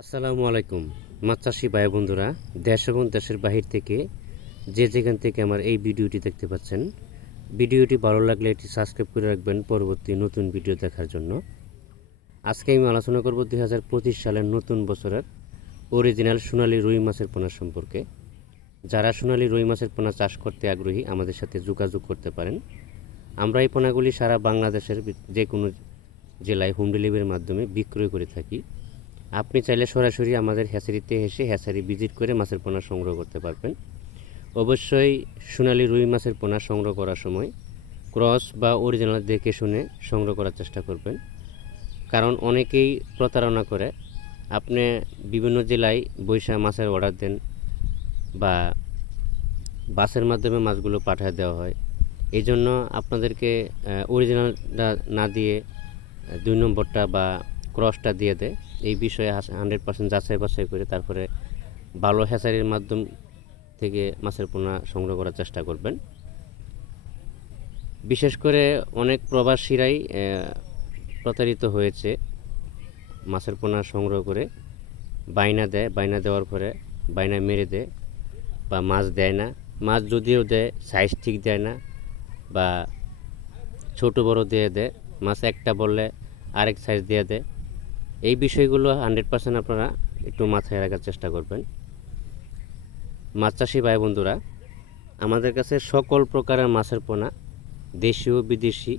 আসসালামু আলাইকুম মাছ চাষি ভাই বন্ধুরা, দেশ এবং দেশের বাহির থেকে যে যেখান থেকে আমার এই ভিডিওটি দেখতে পাচ্ছেন, ভিডিওটি ভালো লাগলে এটি সাবস্ক্রাইব করে রাখবেন পরবর্তী নতুন ভিডিও দেখার জন্য। আজকে আমি আলোচনা করব 2025 সালের নতুন বছরের অরিজিনাল সোনালী রুই মাছের পোনা সম্পর্কে। যারা সোনালী রুই মাছের পোনা চাষ করতে আগ্রহী আমাদের সাথে যোগাযোগ করতে পারেন। আমরা এই পোনাগুলি সারা বাংলাদেশের যে কোনো জেলায় হোম ডেলিভারির মাধ্যমে বিক্রয় করে থাকি। আপনি চাইলে সরাসরি আমাদের হ্যাচারিতে এসে হ্যাচারি ভিজিট করে মাছের পোনা সংগ্রহ করতে পারবেন। অবশ্যই সোনালী রুই মাছের পোনা সংগ্রহ করার সময় ক্রস বা অরিজিনাল দেখে শুনে সংগ্রহ করার চেষ্টা করবেন, কারণ অনেকেই প্রতারণা করে। আপনি বিভিন্ন জেলায় বৈশা মাছের অর্ডার দেন বা বাসের মাধ্যমে মাছগুলো পাঠিয়ে দেওয়া হয়। এই জন্য আপনাদেরকে অরিজিনালটা না দিয়ে 2 নম্বরটা বা ক্রসটা দিয়ে দেয়। এই বিষয়ে 100% যাচাই বাছাই করে তারপরে ভালো হ্যাচারির মাধ্যম থেকে মাছের পোনা সংগ্রহ করার চেষ্টা করবেন। বিশেষ করে অনেক প্রবাসীরাই প্রতারিত হয়েছে। মাছের পোনা সংগ্রহ করে বাইনা দেয়, বাইনা দেওয়ার পরে বাইনা মেরে দেয় বা মাছ দেয় না। মাছ যদিও দেয় সাইজ ঠিক দেয় না বা ছোট বড় দিয়ে দেয়। মাছ একটা বললে আরেক সাইজ দিয়ে দেয়। এই বিষয়গুলো 100% আপনারা একটু মাথায় রাখার চেষ্টা করবেন। মাছ চাষি ভাই বন্ধুরা, আমাদের কাছে সকল প্রকারের মাছের পোনা, দেশীয় বিদেশি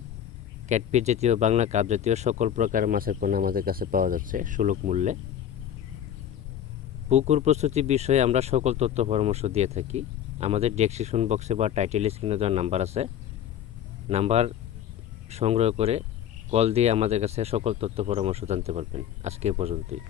ক্যাটফিশ জাতীয় বাংলা কাপ জাতীয় সকল প্রকারের মাছের পোনা আমাদের কাছে পাওয়া যাচ্ছে সুলভ মূল্যে। পুকুর প্রস্তুতি বিষয়ে আমরা সকল তথ্য পরামর্শ দিয়ে থাকি। আমাদের ডেসক্রিপশন বক্সে বা টাইটেল স্ক্রিনে দেওয়ার নাম্বার আছে, নাম্বার সংগ্রহ করে কল দিয়ে আমাদের কাছে সকল তথ্য পরামর্শ জানতে পারবেন। আজকে এ পর্যন্তই।